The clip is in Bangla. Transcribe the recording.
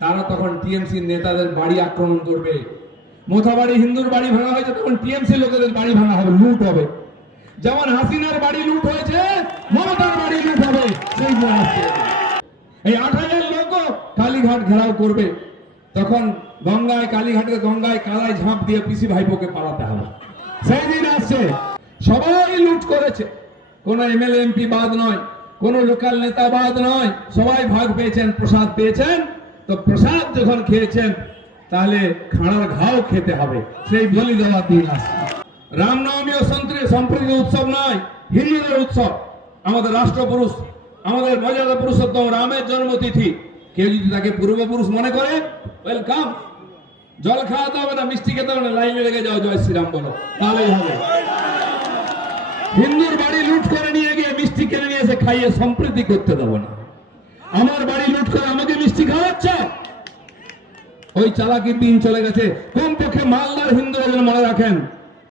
তারা তখন টিএমসির নেতাদের বাড়ি আক্রমণ করবে। মোথাবাড়ি হিন্দুর বাড়ি ভাঙা হয়েছে, তখন টিএমসি লোকেদের বাড়ি ভাঙা হবে, লুট হবে। যেমন হাসিনার বাড়ি লুট হয়েছে, মমতার বাড়ি লুট হবে। সেই এই ৮,০০০ লোক কালীঘাট ঘেরাও করবে, তখন গঙ্গায় কালীঘাটের গঙ্গায় কালায় ঝাঁপ দিয়ে পিসি ভাইপোকে পালাতে হবে। সেই দিন আসছে। সবাই লুট করেছে, কোন এমএলএ এমপি বাদ নয়, কোন লোকাল নেতা বাদ নয়, সবাই ভাগ পেয়েছেন, প্রসাদ পেয়েছেন। তো প্রসাদ যখন খেয়েছেন তাহলে খাড়ার ঘাও খেতে হবে, সেই বলি দেওয়ার দিন আসছে। রামনবমীও সম্প্রীতির উৎসব নয়, হিন্দুদের উৎসব। আমাদের রাষ্ট্রপুরুষ, আমাদের মর্যাদা পুরুষোত্তম রামের জন্মতিথি। কেউ যদি তাকে পূর্বপুরুষ মনে করে, ওয়েলকাম। জল খাওয়াতে হবে না, মিষ্টি খেতে হবে না, লাইনে লেগে যাও, জয় শ্রীরাম বলো, তাহলেই হবে। হিন্দুর বাড়ি লুট করে নিয়ে গিয়ে মিষ্টি কিনে নিয়ে এসে খাইয়ে সম্প্রীতি করতে দেবো না। আমার বাড়ি লুট করে আমাকে মিষ্টি খাওয়াচ্ছ, ওই চালাকির দিন চলে গেছে। কমপক্ষে মালদার হিন্দুরা যেন মনে রাখেন,